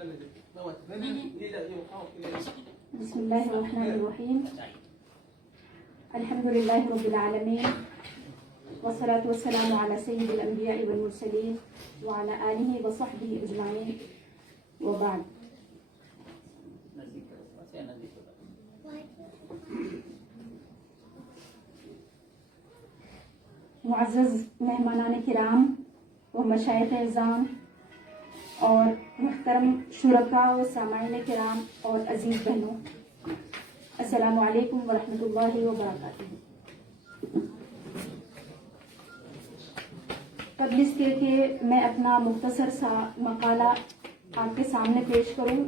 بسم الله الرحمن الرحيم. الحمد لله رب العالمين والصلاة والسلام على سيد الأنبياء والمرسلين وعلى آله وصحبه أجمعين وبعد. معزز مہمانان کرام و مشائخ اعظام اور محترم شرکاء و سامعین کرام اور عزیز بہنوں، السلام علیکم ورحمۃ اللہ وبرکاتہ۔ قبل اس کے کہ میں اپنا مختصر سا مقالہ آپ کے سامنے پیش کروں،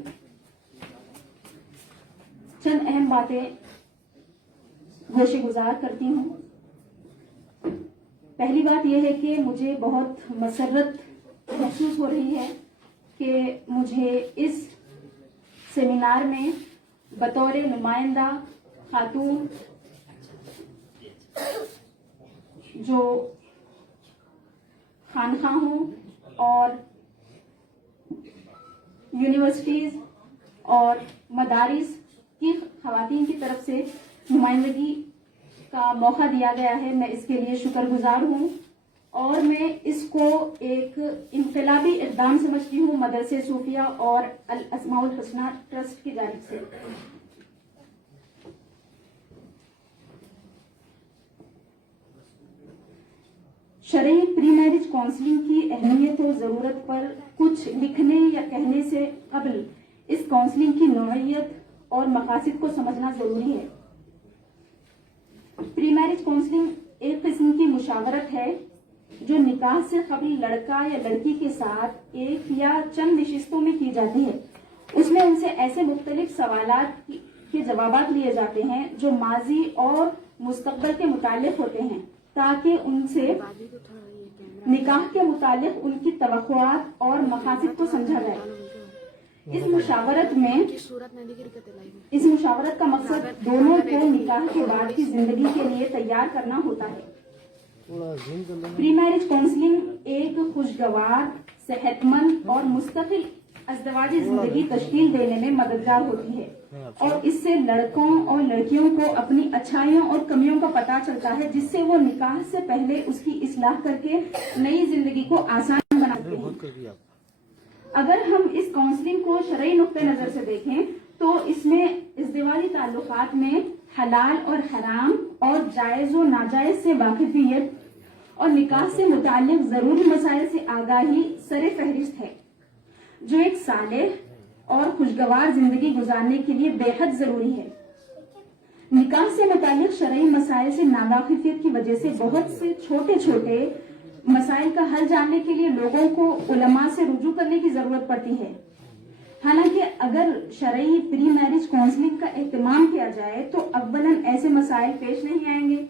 چند اہم باتیں گوشے گزار کرتی ہوں۔ پہلی بات یہ ہے کہ مجھے بہت مسرت محسوس ہو رہی ہے کہ مجھے اس سیمینار میں بطور نمائندہ خاتون جو خانقاہوں اور یونیورسٹیز اور مدارس کی خواتین کی طرف سے نمائندگی کا موقع دیا گیا ہے، میں اس کے لیے شکر گزار ہوں اور میں اس کو ایک انقلابی اقدام سمجھتی ہوں مدرسہ صوفیہ اور الاسماء الحسنہ ٹرسٹ کی جانب سے۔ شرعی پری میرج کونسلنگ کی اہمیت و ضرورت پر کچھ لکھنے یا کہنے سے قبل اس کونسلنگ کی نوعیت اور مقاصد کو سمجھنا ضروری ہے۔ پری میرج کونسلنگ ایک قسم کی مشاورت ہے جو نکاح سے قبل لڑکا یا لڑکی کے ساتھ ایک یا چند نشستوں میں کی جاتی ہے۔ اس میں ان سے ایسے مختلف سوالات کے جوابات لیے جاتے ہیں جو ماضی اور مستقبل کے متعلق ہوتے ہیں، تاکہ ان سے نکاح کے متعلق ان کی توقعات اور مقاصد کو سمجھا جائے۔ اس مشاورت کا مقصد دونوں کو نکاح کے بعد کی زندگی کے لیے تیار کرنا ہوتا ہے۔ پری میرج کونسلنگ ایک خوشگوار، صحت مند اور مستقل ازدواجی زندگی تشکیل دینے میں مددگار ہوتی ہے، اور اس سے لڑکوں اور لڑکیوں کو اپنی اچھائیوں اور کمیوں کا پتہ چلتا ہے، جس سے وہ نکاح سے پہلے اس کی اصلاح کر کے نئی زندگی کو آسان بناتے ہیں۔ اگر ہم اس کونسلنگ کو شرعی نقطہ نظر سے دیکھیں تو اس میں ازدواجی تعلقات میں حلال اور حرام اور جائز و ناجائز سے واقفیت اور نکاح سے متعلق ضروری مسائل سے آگاہی سر فہرست ہے، جو ایک صالح اور خوشگوار زندگی گزارنے کے لیے بے حد ضروری ہے۔ نکاح سے متعلق شرعی مسائل سے ناواقفیت کی وجہ سے بہت سے چھوٹے چھوٹے مسائل کا حل جاننے کے لیے لوگوں کو علماء سے رجوع کرنے کی ضرورت پڑتی ہے۔ حالانکہ اگر شرعی پری میرج کونسلنگ کا اہتمام کیا جائے تو اولاً ایسے مسائل پیش نہیں آئیں گے،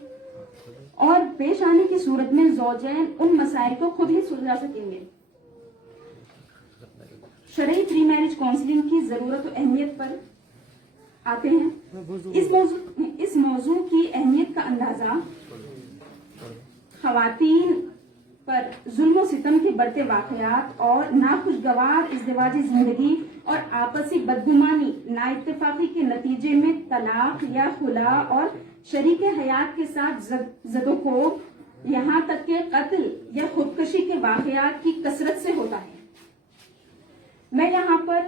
اور پیش آنے کی صورت میں زوجین ان مسائل کو خود ہی سلجھا سکیں گے۔ شرعی پری میرج کونسلنگ کی ضرورت و اہمیت پر آتے ہیں۔ اس موضوع کی اہمیت کا اندازہ خواتین پر ظلم و ستم کے بڑھتے واقعات اور ناخوشگوار ازدواجی زندگی اور آپسی بدگمانی نا اتفاقی کے نتیجے میں طلاق یا خلا اور شریک حیات کے ساتھ زد و کوب، یہاں تک کہ قتل یا خودکشی کے واقعات کی کثرت سے ہوتا ہے۔ میں یہاں پر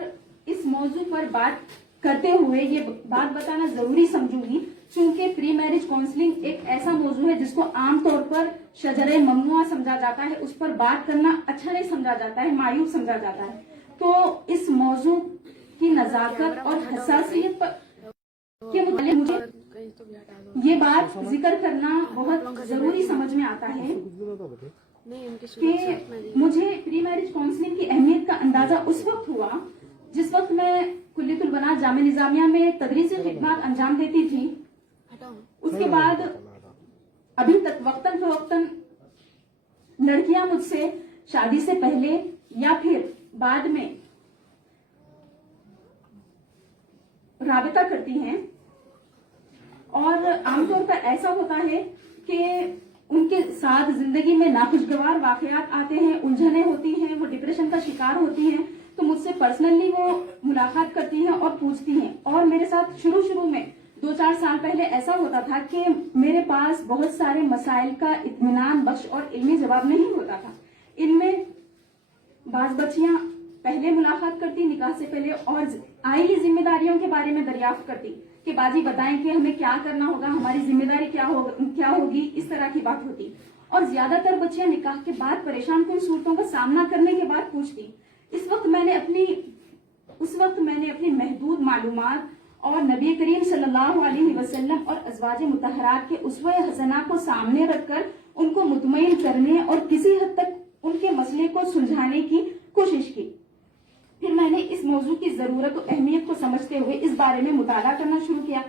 اس موضوع پر بات کرتے ہوئے یہ بات بتانا ضروری سمجھوں گی، چونکہ پری میرج کونسلنگ ایک ایسا موضوع ہے جس کو عام طور پر شجرہ ممنوعہ سمجھا جاتا ہے، اس پر بات کرنا اچھا نہیں سمجھا جاتا ہے، معیوب سمجھا جاتا ہے۔ تو اس موضوع کی نزاکت اور حساسیت کے متعلق مجھے یہ بات ذکر کرنا بہت ضروری سمجھ میں آتا ہے کہ مجھے پری میرج کونسلنگ کی اہمیت کا اندازہ اس وقت ہوا جس وقت میں کلیۃ البنات جامعہ نظامیہ میں تدریسی خدمات انجام دیتی تھی۔ اس کے بعد ابھی تک وقتاً فوقتاً لڑکیاں مجھ سے شادی سے پہلے یا پھر بعد میں رابطہ کرتی ہیں، اور عام طور پر ایسا ہوتا ہے کہ ان کے ساتھ زندگی میں ناخوشگوار واقعات آتے ہیں، الجھنیں ہوتی ہیں، وہ ڈپریشن کا شکار ہوتی ہیں، تو مجھ سے پرسنلی وہ ملاقات کرتی ہیں اور پوچھتی ہیں. اور میرے ساتھ شروع میں 2-4 سال پہلے ایسا ہوتا تھا کہ میرے پاس بہت سارے مسائل کا اطمینان بخش اور علمی جواب نہیں ہوتا تھا. ان میں بعض بچیاں پہلے ملاقات کرتی نکاح سے پہلے اور آئلی ذمہ داریوں کے بارے میں دریافت کرتی کہ باجی بتائیں کہ ہمیں کیا کرنا ہوگا, ہماری ذمہ داری کیا ہوگی, اس طرح کی بات ہوتی. اور زیادہ تر بچیاں نکاح کے بعد پریشان کن صورتوں کا سامنا کرنے کے بعد پوچھتی. اس وقت میں نے اپنی محدود معلومات اور نبی کریم صلی اللہ علیہ وسلم اور ازواج مطہرات کے اسوہ حسنہ کو سامنے رکھ کر ان کو مطمئن کرنے اور کسی حد تک ان کے مسئلے کو سلجھانے کی کوشش کی. پھر میں نے اس موضوع کی ضرورت و اہمیت کو سمجھتے ہوئے اس بارے میں مطالعہ کرنا شروع کیا.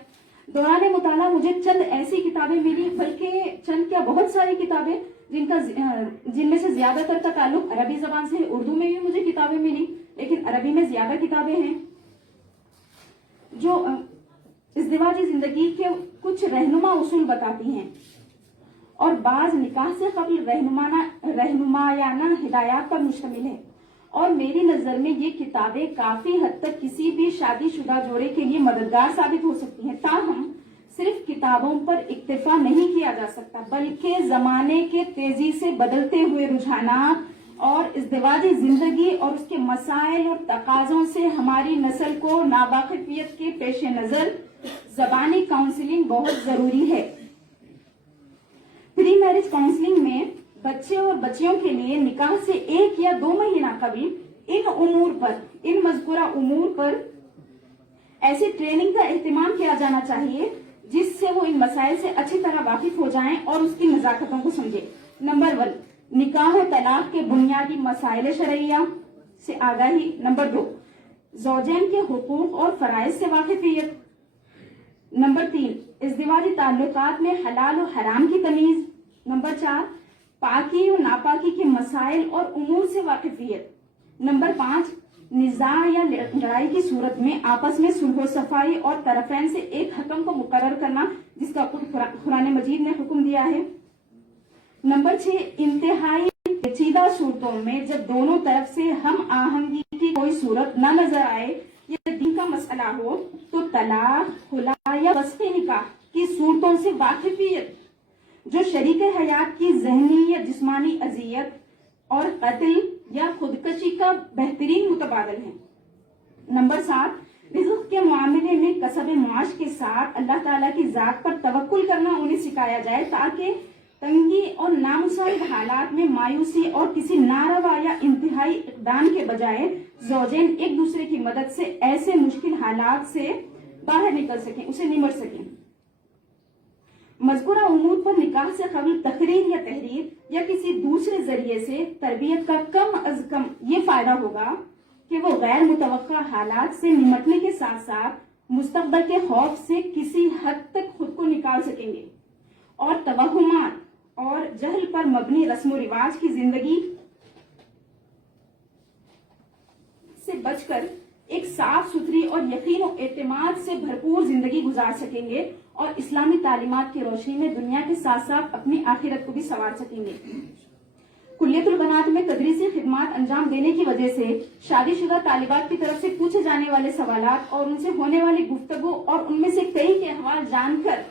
دوران مطالعہ مجھے چند ایسی کتابیں ملی, بلکہ چند کیا بہت ساری کتابیں جن میں سے زیادہ تر کا تعلق عربی زبان سے ہے. اردو میں بھی مجھے کتابیں ملی, لیکن عربی میں زیادہ کتابیں ہیں جو ازدواجی زندگی کے کچھ رہنما اصول بتاتی ہیں اور بعض نکاح سے قبل رہنمایانہ ہدایات پر مشتمل ہے. اور میری نظر میں یہ کتابیں کافی حد تک کسی بھی شادی شدہ جوڑے کے لیے مددگار ثابت ہو سکتی ہیں. تاہم صرف کتابوں پر اکتفا نہیں کیا جا سکتا, بلکہ زمانے کے تیزی سے بدلتے ہوئے رجحانات اور ازدواجی زندگی اور اس کے مسائل اور تقاضوں سے ہماری نسل کو ناواقفیت کے پیش نظر زبانی کاؤنسلنگ بہت ضروری ہے. پری میرج کاؤنسلنگ میں بچے اور بچیوں کے لیے نکاح سے 1 یا 2 مہینہ قبل ان مذکورہ امور پر ایسی ٹریننگ کا اہتمام کیا جانا چاہیے جس سے وہ ان مسائل سے اچھی طرح واقف ہو جائیں اور اس کی نزاکتوں کو سمجھیں. نمبر 1, نکاح و طلاق کے بنیادی مسائل شرعیہ سے آگاہی. نمبر 2, زوجین کے حقوق اور فرائض سے واقفیت. نمبر 3, ازدواجی تعلقات میں حلال و حرام کی تمیز. نمبر 4, پاکی و ناپاکی کے مسائل اور امور سے واقفیت. نمبر 5, نزاع یا لڑائی کی صورت میں آپس میں صلح و صفائی اور طرفین سے ایک حکم کو مقرر کرنا جس کا قرآن مجید نے حکم دیا ہے. نمبر 6, انتہائی پیچیدہ صورتوں میں جب دونوں طرف سے ہم آہنگی کی کوئی صورت نہ نظر آئے یا دین کا مسئلہ ہو تو طلاق, خلا یا وصف نکاح کی صورتوں سے واقفیت جو شریک حیات کی ذہنی یا جسمانی اذیت اور قتل یا خودکشی کا بہترین متبادل ہے. نمبر 7, رزق کے معاملے میں کسب معاش کے ساتھ اللہ تعالیٰ کی ذات پر توکل کرنا انہیں سکھایا جائے تاکہ تنگی اور نامساعد حالات میں مایوسی اور کسی ناروا یا انتہائی اقدام کے بجائے زوجین ایک دوسرے کی مدد سے ایسے مشکل حالات سے باہر نکل سکیں, اسے نمٹ سکیں. مذکورہ امور پر نکاح سے قبل تقریر یا تحریر یا کسی دوسرے ذریعے سے تربیت کا کم از کم یہ فائدہ ہوگا کہ وہ غیر متوقع حالات سے نمٹنے کے ساتھ ساتھ مستقبل کے خوف سے کسی حد تک خود کو نکال سکیں گے اور توہمات اور جہل پر مبنی رسم و رواج کی زندگی سے بچ کر ایک صاف ستھری اور یقین و اعتماد سے بھرپور زندگی گزار سکیں گے اور اسلامی تعلیمات کی روشنی میں دنیا کے ساتھ ساتھ اپنی آخرت کو بھی سنوار سکیں گے. کلیت البنات میں تدریسی خدمات انجام دینے کی وجہ سے شادی شدہ طالبات کی طرف سے پوچھے جانے والے سوالات اور ان سے ہونے والی گفتگو اور ان میں سے کئی کے احوال جان کر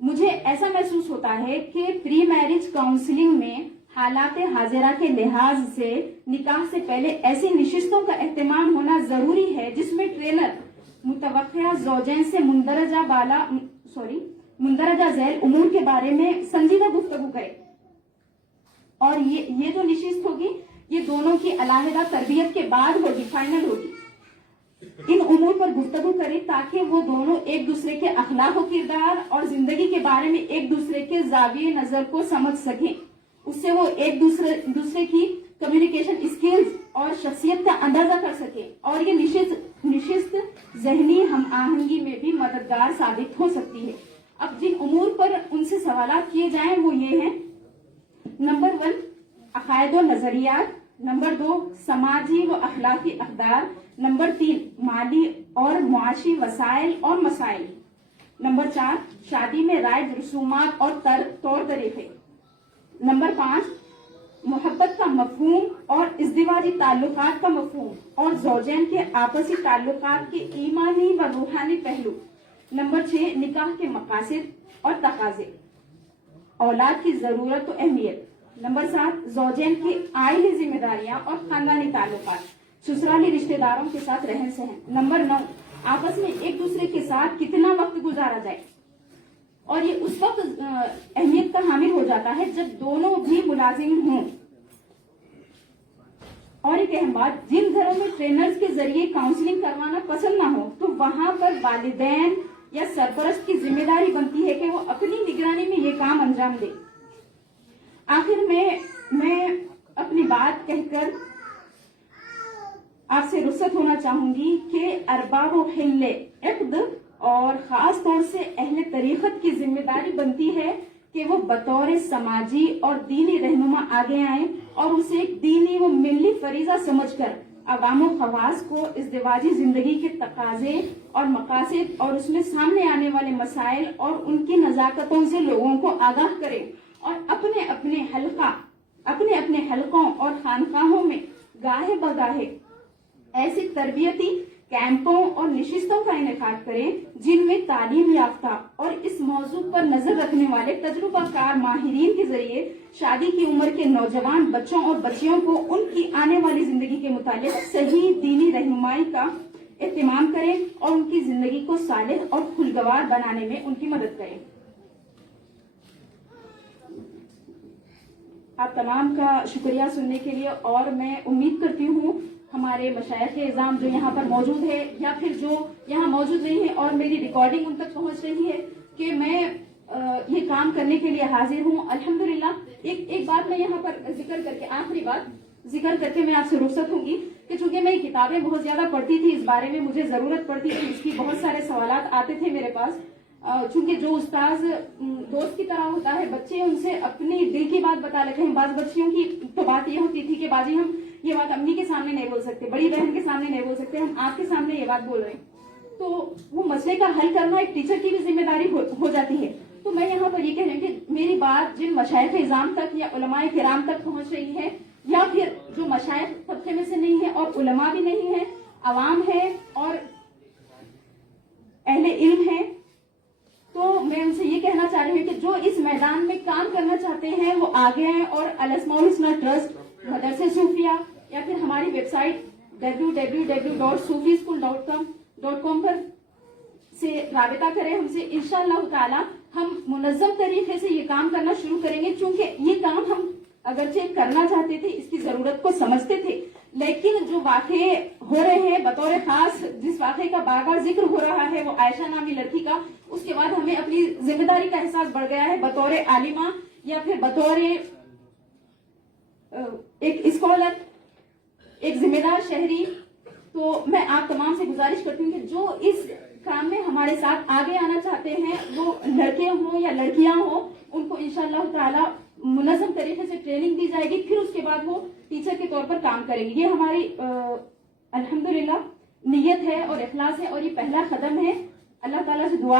مجھے ایسا محسوس ہوتا ہے کہ پری میرج کاؤنسلنگ میں حالات حاضرہ کے لحاظ سے نکاح سے پہلے ایسی نشستوں کا اہتمام ہونا ضروری ہے جس میں ٹرینر متوقع زوجین سے مندرجہ ذیل امور کے بارے میں سنجیدہ گفتگو کرے. اور یہ جو نشست ہوگی یہ دونوں کی علیحدہ تربیت کے بعد ہوگی, فائنل ہوگی. ان امور پر گفتگو کرے تاکہ وہ دونوں ایک دوسرے کے اخلاق و کردار اور زندگی کے بارے میں ایک دوسرے کے زاویہ نظر کو سمجھ سکیں. اس سے وہ ایک دوسرے کی کمیونیکیشن اسکلز اور شخصیت کا اندازہ کر سکیں اور یہ نشست ذہنی ہم آہنگی میں بھی مددگار ثابت ہو سکتی ہے. اب جن امور پر ان سے سوالات کیے جائیں وہ یہ ہیں. نمبر 1, عقائد و نظریات. نمبر 2, سماجی و اخلاقی اقدار. نمبر 3, مالی اور معاشی وسائل اور مسائل. نمبر 4, شادی میں رائج رسومات اور طور طریقے. نمبر 5, محبت کا مفہوم اور ازدواجی تعلقات کا مفہوم اور زوجین کے آپسی تعلقات کے ایمانی و روحانی پہلو۔ نمبر 6 نکاح کے مقاصد اور تقاضے، اولاد کی ضرورت و اہمیت۔ نمبر 7 زوجین کی عائلی ذمہ داریاں اور خاندانی تعلقات، سسرالی رشتہ داروں کے ساتھ رہن سہن۔ نمبر 9 آپس میں ایک دوسرے کے ساتھ کتنا وقت گزارا جائے، اور یہ اس وقت اہمیت کا حامل ہو جاتا ہے جب دونوں بھی ملازم ہوں۔ اور ایک اہم بات، جن گھروں میں ٹرینرز کے ذریعے کاؤنسلنگ کروانا پسند نہ ہو تو وہاں پر والدین یا سرپرست کی ذمہ داری بنتی ہے کہ وہ اپنی نگرانی میں یہ کام انجام دے۔ آخر میں اپنی بات کہہ کر آپ سے رخصت ہونا چاہوں گی کہ ارباب و حل عقد اور خاص طور سے اہل طریقت کی ذمہ داری بنتی ہے کہ وہ بطور سماجی اور دینی رہنما آگے آئیں اور اسے ایک دینی و ملی فریضہ سمجھ کر عوام و خواص کو ازدواجی زندگی کے تقاضے اور مقاصد اور اس میں سامنے آنے والے مسائل اور ان کی نزاکتوں سے لوگوں کو آگاہ کریں، اور اپنے اپنے حلقوں اور خانقاہوں میں گاہے بگاہے ایسی تربیتی کیمپوں اور نشستوں کا انعقاد کریں جن میں تعلیم یافتہ اور اس موضوع پر نظر رکھنے والے تجربہ کار ماہرین کے ذریعے شادی کی عمر کے نوجوان بچوں اور بچیوں کو ان کی آنے والی زندگی کے متعلق صحیح دینی رہنمائی کا اہتمام کریں اور ان کی زندگی کو صالح اور خوشگوار بنانے میں ان کی مدد کریں۔ آپ تمام کا شکریہ سننے کے لیے، اور میں امید کرتی ہوں ہمارے مشائخ اعظام جو یہاں پر موجود ہے یا پھر جو یہاں موجود نہیں ہے اور میری ریکارڈنگ ان تک پہنچ رہی ہے کہ میں یہ کام کرنے کے لیے حاضر ہوں۔ الحمدللہ ایک بات میں یہاں پر ذکر کر کے، آخری بات ذکر کر کے میں آپ سے رخصت ہوں گی کہ چونکہ میں کتابیں بہت زیادہ پڑھتی تھی، اس بارے میں مجھے ضرورت پڑتی تھی، اس کی بہت سارے سوالات آتے تھے میرے پاس، چونکہ جو استاذ دوست کی طرح ہوتا ہے، بچے ان سے اپنی دل کی بات بتا لیتے ہیں۔ بعض بچیوں کی تو بات یہ ہوتی تھی کہ باجی ہم یہ بات امی کے سامنے نہیں بول سکتے، بڑی بہن کے سامنے نہیں بول سکتے، ہم آپ کے سامنے یہ بات بول رہے ہیں، تو وہ مسئلے کا حل کرنا ایک ٹیچر کی بھی ذمہ داری ہو جاتی ہے۔ تو میں یہاں پر یہ کہہ رہی ہوں کہ میری بات جن مشائخ اعظام تک یا علماء کرام تک پہنچ رہی ہے، یا پھر جو مشائخ طبقے میں سے نہیں ہے اور علماء بھی نہیں ہے، عوام ہے اور اہل علم ہے، تو میں ان سے یہ کہنا چاہ رہی ہوں کہ جو اس میدان میں کام کرنا چاہتے ہیں وہ آگے آئیں اور الاسماء الحسنی ٹرسٹ، مدرسہ صوفیہ یا پھر ہماری ویب سائٹ www.sufischool.com پر سے رابطہ کریں ہم سے۔ انشاءاللہ تعالی ہم منظم طریقے سے یہ کام کرنا شروع کریں گے، چونکہ یہ کام ہم اگرچہ کرنا چاہتے تھے، اس کی ضرورت کو سمجھتے تھے، لیکن جو واقعے ہو رہے ہیں بطور خاص، جس واقعے کا بار بار ذکر ہو رہا ہے وہ عائشہ نامی لڑکی کا، اس کے بعد ہمیں اپنی ذمہ داری کا احساس بڑھ گیا ہے بطور عالمہ یا پھر بطور ایک اسکالر، ایک ذمہ دار شہری۔ تو میں آپ تمام سے گزارش کرتی ہوں کہ جو اس کام میں ہمارے ساتھ آگے آنا چاہتے ہیں، وہ لڑکے ہوں یا لڑکیاں ہوں، ان کو انشاءاللہ تعالی منظم طریقے سے ٹریننگ دی جائے گی، پھر اس کے بعد وہ ٹیچر کے طور پر کام کریں گے۔ یہ ہماری الحمدللہ نیت ہے اور اخلاص ہے، اور یہ پہلا قدم ہے۔ اللہ تعالیٰ سے دعا